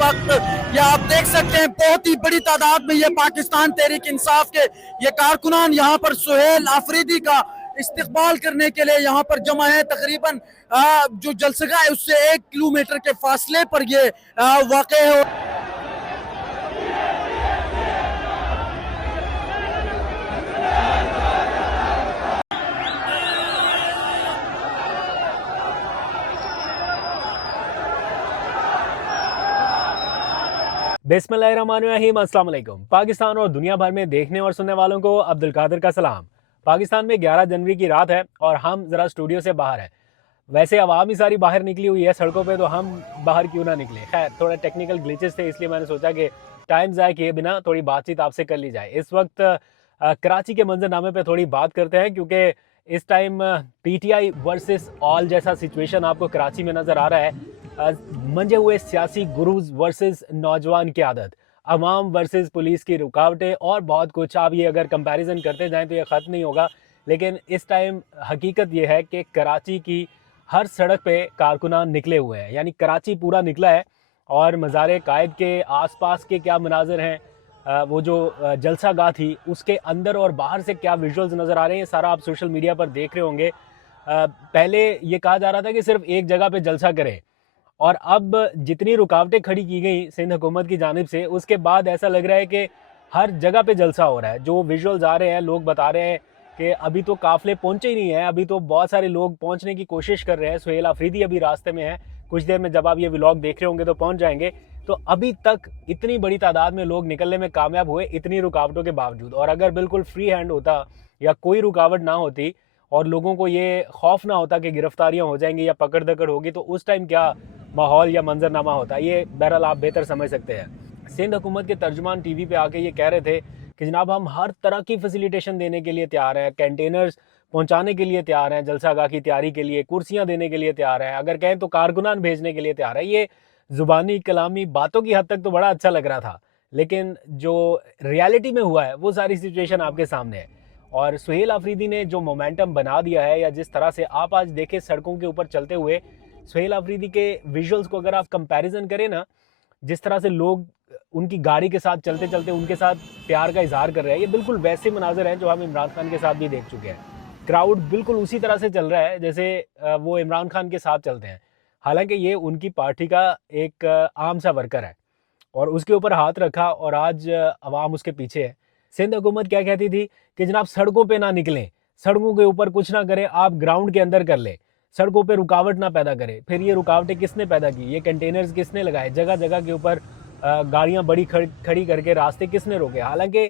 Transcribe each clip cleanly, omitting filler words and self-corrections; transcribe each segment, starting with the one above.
वक्त ये आप देख सकते हैं बहुत ही बड़ी तादाद में ये पाकिस्तान तहरीक इंसाफ के ये कारकुनान यहाँ पर सुहेल आफरीदी का इस्तकबाल करने के लिए यहाँ पर जमा है। तकरीबन जो जलसगा है उससे 1 किलोमीटर के फासले पर ये वाक़ है। बिस्मिल्लाहिर्रहमानिर्रहीम, अस्सलाम वालेकुम। पाकिस्तान और दुनिया भर में देखने और सुनने वालों को अब्दुल कादिर का सलाम। पाकिस्तान में 11 जनवरी की रात है और हम ज़रा स्टूडियो से बाहर हैं। वैसे आवाम ही सारी बाहर निकली हुई है सड़कों पे, तो हम बाहर क्यों ना निकले। खैर, थोड़ा टेक्निकल ग्लिचेस थे, इसलिए मैंने सोचा कि टाइम ज़ाया किए बिना थोड़ी बातचीत आपसे कर ली जाए। इस वक्त कराची के मंजरनामे पे थोड़ी बात करते हैं, क्योंकि इस टाइम PTI वर्सेस ऑल जैसा सिचुएशन आपको कराची में नज़र आ रहा है। मंजे हुए सियासी गुरूज वर्सेस नौजवान की आदत, अवाम वर्सेस पुलिस की रुकावटें और बहुत कुछ। आप ये अगर कंपैरिजन करते जाएं तो ये ख़त्म नहीं होगा। लेकिन इस टाइम हकीकत ये है कि कराची की हर सड़क पे कारकुनान निकले हुए हैं, यानी कराची पूरा निकला है। और मज़ार कायद के आसपास के क्या मनाजिर हैं, वो जो जलसा गाह थी उसके अंदर और बाहर से क्या विजुअल्स नज़र आ रहे हैं, सारा आप सोशल मीडिया पर देख रहे होंगे। पहले ये कहा जा रहा था कि सिर्फ एक जगह पे जलसा करें, और अब जितनी रुकावटें खड़ी की गई सिंध हुकूमत की जानिब से, उसके बाद ऐसा लग रहा है कि हर जगह पे जलसा हो रहा है। जो विजुअल्स आ रहे हैं, लोग बता रहे हैं कि अभी तो काफ़िले पहुंचे ही नहीं हैं, अभी तो बहुत सारे लोग पहुंचने की कोशिश कर रहे हैं। सुहेल आफरीदी अभी रास्ते में है, कुछ देर में जब आप ये व्लॉग देख रहे होंगे तो पहुंच जाएंगे। तो अभी तक इतनी बड़ी तादाद में लोग निकलने में कामयाब हुए, इतनी रुकावटों के बावजूद। और अगर बिल्कुल फ्री हैंड होता या कोई रुकावट ना होती और लोगों को ये खौफ ना होता कि गिरफ्तारियां हो जाएंगी या पकड़ दकड़ होगी, तो उस टाइम क्या माहौल या मंजरनामा होता, ये बहरहाल आप बेहतर समझ सकते हैं। सिंध हुकूमत के तर्जुमान टीवी पे आके ये कह रहे थे कि जनाब हम हर तरह की फैसिलिटेशन देने के लिए तैयार हैं, कंटेनर्स पहुंचाने के लिए तैयार हैं, जलसागाह की तैयारी के लिए कुर्सियां देने के लिए तैयार हैं, अगर कहें तो कारकुनान भेजने के लिए तैयार है। ये जुबानी कलामी बातों की हद तक तो बड़ा अच्छा लग रहा था, लेकिन जो रियलिटी में हुआ है वो सारी सिचुएशन आपके सामने है। और सुहेल आफरीदी ने जो मोमेंटम बना दिया है, या जिस तरह से आप आज देखें सड़कों के ऊपर चलते हुए सुहेल आफरीदी के विजुअल्स को अगर आप कंपैरिजन करें ना, जिस तरह से लोग उनकी गाड़ी के साथ चलते चलते उनके साथ प्यार का इजहार कर रहे हैं, ये बिल्कुल वैसे मनाजर हैं जो हम इमरान खान के साथ भी देख चुके हैं। क्राउड बिल्कुल उसी तरह से चल रहा है जैसे वो इमरान खान के साथ चलते हैं। हालांकि ये उनकी पार्टी का एक आम सा वर्कर है और उसके ऊपर हाथ रखा और आज अवाम उसके पीछे है। सिंध हुकूमत क्या कहती थी कि जनाब सड़कों पे ना निकलें, सड़कों के ऊपर कुछ ना करें, आप ग्राउंड के अंदर कर लें, सड़कों पे रुकावट ना पैदा करें। फिर ये रुकावटें किसने पैदा की, ये कंटेनर्स किसने लगाए, जगह जगह के ऊपर गाड़ियां बड़ी खड़ी करके रास्ते किसने रोके। हालांकि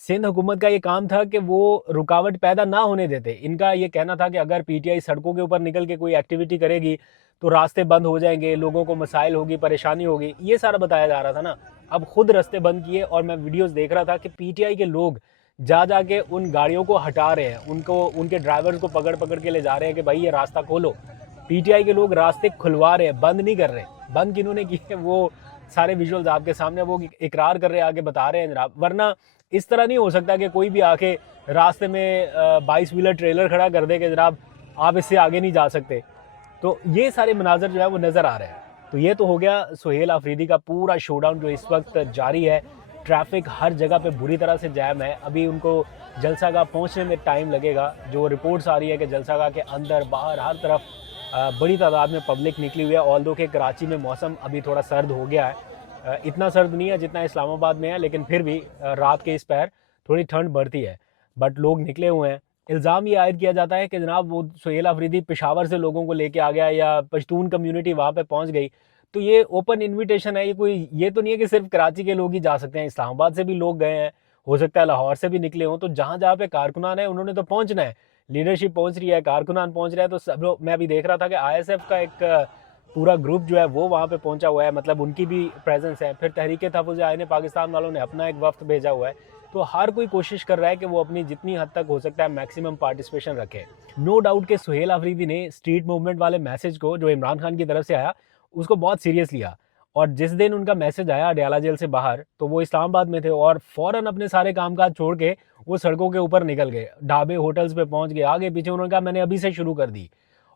सिंध हुकूमत का ये काम था कि वो रुकावट पैदा ना होने देते। इनका ये कहना था कि अगर PTI सड़कों के ऊपर निकल के कोई एक्टिविटी करेगी तो रास्ते बंद हो जाएंगे, लोगों को मसाइल होगी, परेशानी होगी, ये सारा बताया जा रहा था ना। अब खुद रास्ते बंद किए और मैं वीडियोस देख रहा था कि PTI के लोग जा के उन गाड़ियों को हटा रहे हैं, उनको उनके ड्राइवर्स को पकड़ पकड़ के ले जा रहे हैं कि भाई ये रास्ता खोलो। PTI के लोग रास्ते खुलवा रहे हैं, बंद नहीं कर रहे। बंद किन्होंने किए वो सारे विजुअल्स आपके सामने, वो इकरार कर रहे हैं, आगे बता रहे हैं जनाब। वरना इस तरह नहीं हो सकता कि कोई भी आके रास्ते में 22 व्हीलर ट्रेलर खड़ा कर दे कि जनाब आप इससे आगे नहीं जा सकते। तो ये सारे मनाजर जो है वो नज़र आ रहे हैं। तो ये तो हो गया सुहेल आफरीदी का पूरा शोडाउन जो इस वक्त जारी है। ट्रैफिक हर जगह पे बुरी तरह से जैम है। अभी उनको जलसागाह पहुंचने में टाइम लगेगा। जो रिपोर्ट्स आ रही है कि जलसागाह के अंदर बाहर हर तरफ बड़ी तादाद में पब्लिक निकली हुई है। ऑल्दो के कराची में मौसम अभी थोड़ा सर्द हो गया है, इतना सर्द नहीं है जितना इस्लामाबाद में है, लेकिन फिर भी रात के इस पैर थोड़ी ठंड बढ़ती है। बट लोग निकले हुए हैं। इल्ज़ाम ये आयद किया जाता है कि जनाब वो सुहेल आफरीदी पेशावर से लोगों को लेके आ गया या पश्तून कम्युनिटी वहाँ पे पहुँच गई। तो ये ओपन इनविटेशन है, ये तो नहीं है कि सिर्फ कराची के लोग ही जा सकते हैं, इस्लामाबाद से भी लोग गए हैं, हो सकता है लाहौर से भी निकले हों। तो जहाँ जहाँ पे कारकुनान है उन्होंने तो पहुँचना है, लीडरशिप पहुँच रही है, कारकुनान पहुँच रहा है। तो सब लोग, मैं अभी देख रहा था कि ISF का एक पूरा ग्रुप जो है वो वहाँ पे पहुँचा हुआ है, मतलब उनकी भी प्रेजेंस है। फिर तहरीक तहफ़्फ़ुज़ आईन पाकिस्तान वालों ने अपना एक वफ्द भेजा हुआ है। तो हर कोई कोशिश कर रहा है कि वो अपनी जितनी हद तक हो सकता है मैक्सिमम पार्टिसिपेशन रखे। नो डाउट कि सुहेल आफरीदी ने स्ट्रीट मूवमेंट वाले मैसेज को जो इमरान खान की तरफ से आया उसको बहुत सीरियस लिया। और जिस दिन उनका मैसेज आया अडयाला जेल से बाहर, तो वो इस्लामाबाद में थे और फ़ौरन अपने सारे कामकाज छोड़ के वो सड़कों के ऊपर निकल गए, ढाबे होटल्स पे पहुंच गए, आगे पीछे। उन्होंने कहा मैंने अभी से शुरू कर दी।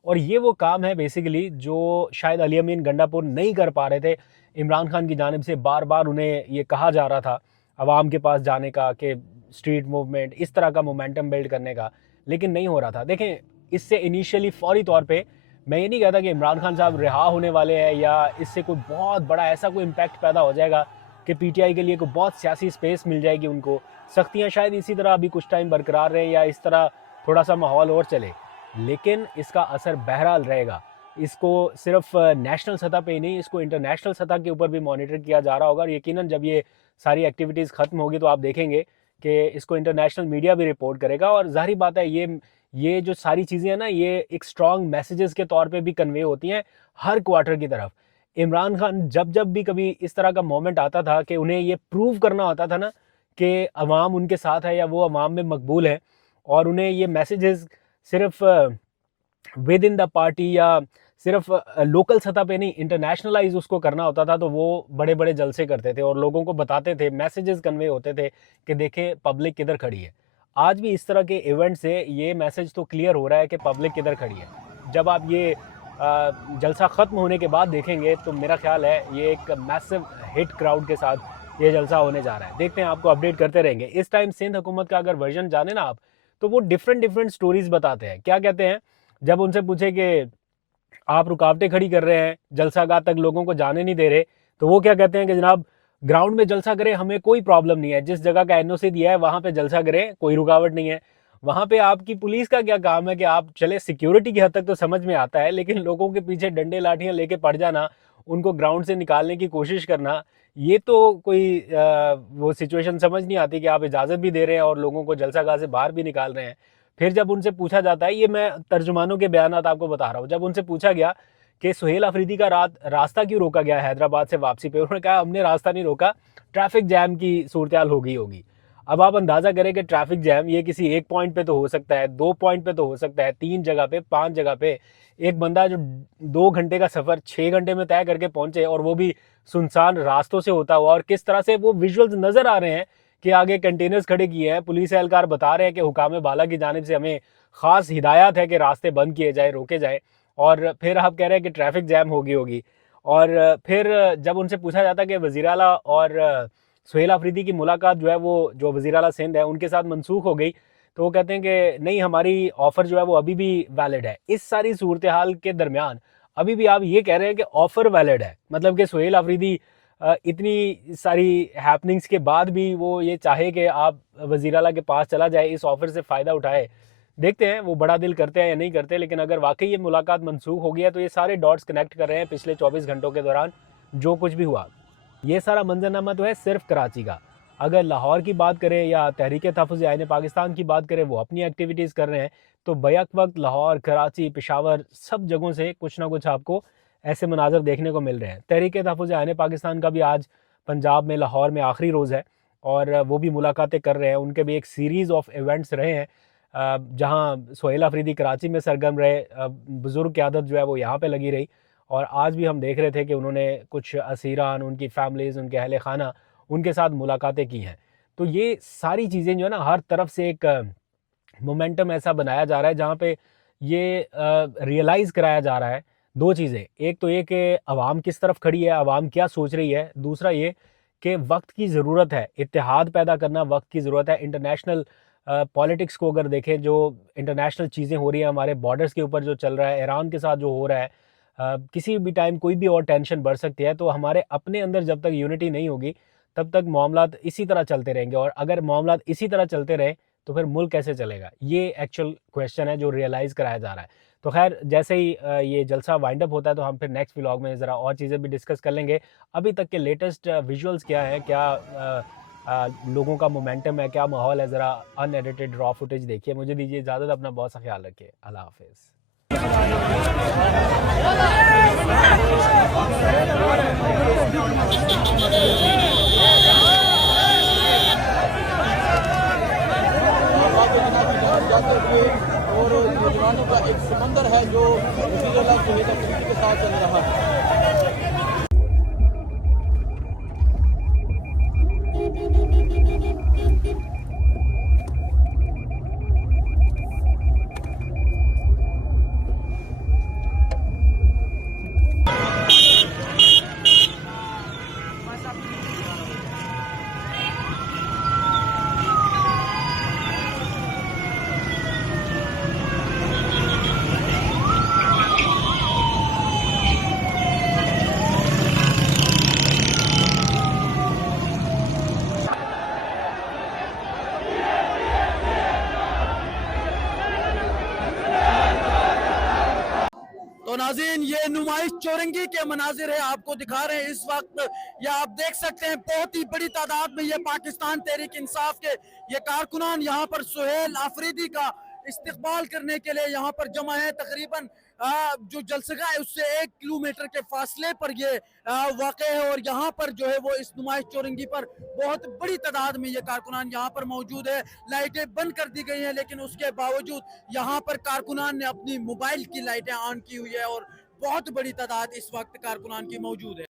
और ये वो काम है बेसिकली जो शायद अली अमीन गंडापुर नहीं कर पा रहे थे। इमरान खान की जानिब से बार बार उन्हें ये कहा जा रहा था आवाम के पास जाने का, कि स्ट्रीट मूवमेंट, इस तरह का मोमेंटम बिल्ड करने का, लेकिन नहीं हो रहा था। देखें, इससे इनिशियली फौरी तौर पे मैं ये नहीं कहता कि इमरान खान साहब रिहा होने वाले हैं या इससे कोई बहुत बड़ा ऐसा कोई इम्पैक्ट पैदा हो जाएगा कि पीटीआई के लिए कोई बहुत सियासी स्पेस मिल जाएगी उनको। सख्तियाँ शायद इसी तरह अभी कुछ टाइम बरकरार रहें या इस तरह थोड़ा सा माहौल और चले, लेकिन इसका असर बहरहाल रहेगा। इसको सिर्फ नेशनल सतह पे ही नहीं, इसको इंटरनेशनल सतह के ऊपर भी मॉनिटर किया जा रहा होगा। और यकीनन जब ये सारी एक्टिविटीज़ ख़त्म होगी तो आप देखेंगे कि इसको इंटरनेशनल मीडिया भी रिपोर्ट करेगा। और ज़ाहिर बात है ये जो सारी चीज़ें हैं ना, ये एक स्ट्रॉन्ग मैसेजेस के तौर पे भी कन्वे होती हैं हर क्वार्टर की तरफ। इमरान खान जब जब भी कभी इस तरह का मोमेंट आता था कि उन्हें ये प्रूव करना होता था ना कि अवाम उनके साथ है या वो अवाम में मकबूल है, और उन्हें ये मैसेजेस सिर्फ विद इन द पार्टी या सिर्फ लोकल सतह पे नहीं, इंटरनेशनलाइज उसको करना होता था, तो वो बड़े बड़े जलसे करते थे और लोगों को बताते थे, मैसेजेस कन्वे होते थे कि देखें पब्लिक किधर खड़ी है। आज भी इस तरह के इवेंट से ये मैसेज तो क्लियर हो रहा है कि पब्लिक किधर खड़ी है। जब आप ये जलसा ख़त्म होने के बाद देखेंगे तो मेरा ख्याल है ये एक मैसिव हिट क्राउड के साथ ये जलसा होने जा रहा है। देखते हैं, आपको अपडेट करते रहेंगे। इस टाइम सिंध हुकूमत का अगर वर्जन जाने ना आप, तो वो डिफरेंट स्टोरीज बताते हैं। क्या कहते हैं, जब उनसे पूछे कि आप रुकावटें खड़ी कर रहे हैं, जलसागाह तक लोगों को जाने नहीं दे रहे, तो वो क्या कहते हैं कि जनाब ग्राउंड में जलसा करें, हमें कोई प्रॉब्लम नहीं है, जिस जगह का एनओसी दिया है वहाँ पे जलसा करें, कोई रुकावट नहीं है। वहाँ पे आपकी पुलिस का क्या काम है कि आप चले, सिक्योरिटी की हद तक तो समझ में आता है, लेकिन लोगों के पीछे डंडे लाठियाँ लेके पड़ जाना, उनको ग्राउंड से निकालने की कोशिश करना, ये तो कोई वो सिचुएशन समझ नहीं आती कि आप इजाज़त भी दे रहे हैं और लोगों को जलसागाह से बाहर भी निकाल रहे हैं। फिर जब उनसे पूछा जाता है, ये मैं तर्जुमानों के बयानात आपको बता रहा हूँ, जब उनसे पूछा गया कि सुहेल अफरीदी का रास्ता क्यों रोका गया हैदराबाद से वापसी पे, उन्होंने कहा हमने रास्ता नहीं रोका, ट्रैफिक जैम की सूरत-ए-हाल हो गई होगी। अब आप अंदाज़ा करें कि ट्रैफिक जैम ये किसी एक पॉइंट पे तो हो सकता है, 2 पॉइंट पे तो हो सकता है, 3 जगह पे, 5 जगह पे। एक बंदा जो 2 घंटे का सफ़र 6 घंटे में तय करके पहुंचे, और वो भी सुनसान रास्तों से होता हुआ, और किस तरह से वो विजुअल्स नज़र आ रहे हैं कि आगे कंटेनर्स खड़े किए हैं, पुलिस एहलकार बता रहे हैं कि हुकाम बाला की जानिब से हमें ख़ास हिदायत है कि रास्ते बंद किए जाए, रोके जाए, और फिर आप कह रहे हैं कि ट्रैफिक जैम होगी होगी। और फिर जब उनसे पूछा जाता है कि वज़ीर आला और सुहेल अफरीदी की मुलाकात जो है वो जो वज़ीर आला सिंध है उनके साथ मनसूख हो गई, तो वो कहते हैं कि नहीं, हमारी ऑफ़र जो है वो अभी भी वैलिड है। इस सारी सूरत हाल के दरमियान अभी भी आप ये कह रहे हैं कि ऑफ़र वैलिड है, मतलब कि सुहेल अफरीदी इतनी सारी हैपनिंग्स के बाद भी वो ये चाहे कि आप वज़ीर आला के पास चला जाए, इस ऑफ़र से फ़ायदा उठाए। देखते हैं वो बड़ा दिल करते हैं या नहीं करते, लेकिन अगर वाकई ये मुलाकात मनसूख हो गई है तो ये सारे डॉट्स कनेक्ट कर रहे हैं पिछले 24 घंटों के दौरान जो कुछ भी हुआ। ये सारा मंजरनामा तो है सिर्फ कराची का। अगर लाहौर की बात करें या तहरीक-ए-तहफ़्फ़ुज़ आईन पाकिस्तान की बात करें, वो अपनी एक्टिविटीज़ कर रहे हैं, तो बैक वक्त लाहौर, कराची, पेशावर, सब जगहों से कुछ ना कुछ आपको ऐसे मनाज़र देखने को मिल रहे हैं। तहरीक-ए-तहफ़्फ़ुज़ आईन पाकिस्तान का भी आज पंजाब में, लाहौर में आखिरी रोज़ है, और वो भी मुलाकातें कर रहे हैं। उनके भी एक सीरीज़ ऑफ इवेंट्स रहे हैं जहाँ सुहेल अफरीदी कराची में सरगर्म रहे, बुज़ुर्ग क़यादत जो है वो यहाँ पे लगी रही, और आज भी हम देख रहे थे कि उन्होंने कुछ असीरान, उनकी फैमिलीज़, उनके अहले खाना, उनके साथ मुलाकातें की हैं। तो ये सारी चीज़ें जो है ना, हर तरफ से एक मोमेंटम ऐसा बनाया जा रहा है जहाँ पे ये रियलाइज़ कराया जा रहा है 2 चीज़ें। एक तो ये कि अवाम किस तरफ खड़ी है, अवाम क्या सोच रही है। दूसरा ये कि वक्त की ज़रूरत है, इत्तेहाद पैदा करना वक्त की ज़रूरत है। इंटरनेशनल पॉलिटिक्स को अगर देखें, जो इंटरनेशनल चीज़ें हो रही हैं, हमारे बॉर्डर्स के ऊपर जो चल रहा है, ईरान के साथ जो हो रहा है, किसी भी टाइम कोई भी और टेंशन बढ़ सकती है। तो हमारे अपने अंदर जब तक यूनिटी नहीं होगी तब तक मामलात इसी तरह चलते रहेंगे, और अगर मामलात इसी तरह चलते रहे तो फिर मुल्क कैसे चलेगा, ये एक्चुअल क्वेश्चन है जो रियलाइज़ कराया जा रहा है। तो खैर, जैसे ही ये जलसा वाइंड अप होता है तो हम फिर नेक्स्ट व्लॉग में ज़रा और चीज़ें भी डिस्कस कर लेंगे। अभी तक के लेटेस्ट विजुअल्स क्या हैं, क्या लोगों का मोमेंटम है, क्या माहौल है, ज़रा अनएडिटेड रॉ फुटेज देखिए। मुझे दीजिए इजाज़त, अपना बहुत सा ख्याल रखिए। अल्लाह हाफ़िज़। और नौजवानों का एक समंदर है जो वज़ीर आला सुहेल अफरीदी के साथ चल रहा है। नाज़रीन, ये नुमाइश चौरंगी के मनाजिर है, आपको दिखा रहे हैं इस वक्त। ये आप देख सकते हैं बहुत ही बड़ी तादाद में ये पाकिस्तान तहरीक इंसाफ के ये कारकुनान यहाँ पर सुहेल आफरीदी का इस्तकबाल करने के लिए यहाँ पर जमा है। तकरीबन जो जलसगा है उससे 1 किलोमीटर के फासले पर ये वाक़ है और यहाँ पर जो है वो इस नुमाइश चौरंगी पर बहुत बड़ी तादाद में ये कारकुनान यहाँ पर मौजूद है। लाइटें बंद कर दी गई हैं लेकिन उसके बावजूद यहाँ पर कारकुनान ने अपनी मोबाइल की लाइटें ऑन की हुई है और बहुत बड़ी तादाद इस वक्त कारकुनान की मौजूद है।